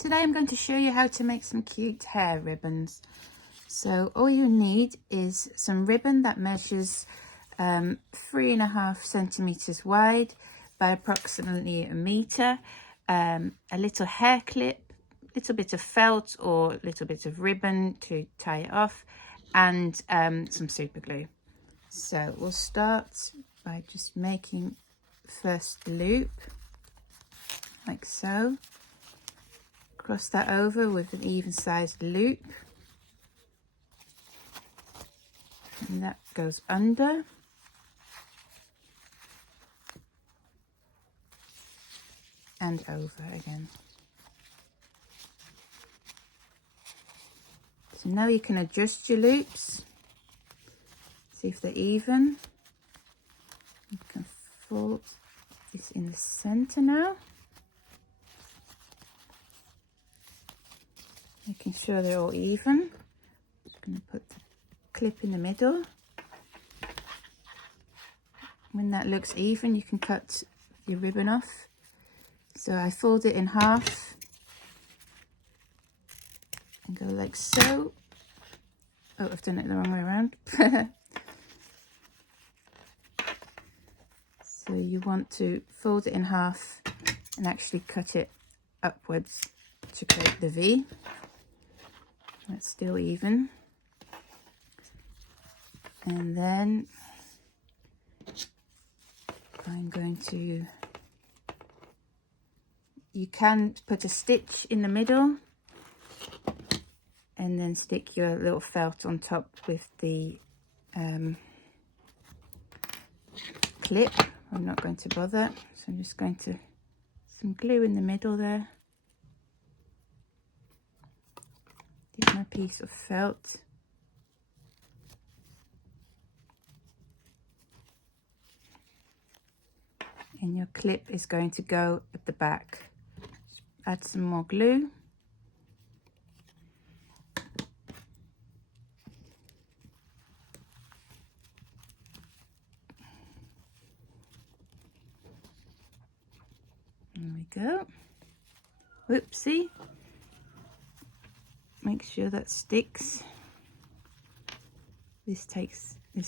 Today I'm going to show you how to make some cute hair ribbons. So all you need is some ribbon that measures 3.5 centimeters wide by approximately a meter, a little hair clip, a little bit of felt or a little bit of ribbon to tie it off, and some super glue. So we'll start by just making first loop like so. Cross that over with an even sized loop, and that goes under, and over again. So now you can adjust your loops, see if they're even. You can fold this in the center now, making sure they're all even. Just going to put the clip in the middle. When that looks even, you can cut your ribbon off. So I fold it in half and go like so. Oh, I've done it the wrong way around. So you want to fold it in half and actually cut it upwards to create the V. That's still even. And then I'm going to, you can put a stitch in the middle and then stick your little felt on top with the clip. I'm not going to bother, so I'm just going to, some glue in the middle there. Take my piece of felt. And your clip is going to go at the back. Just add some more glue. There we go. Whoopsie. Make sure that sticks. This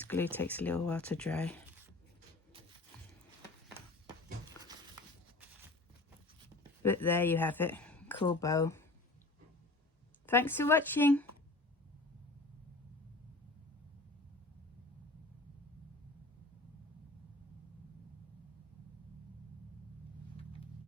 glue takes a little while to dry. But there you have it. Cool bow. Thanks for watching.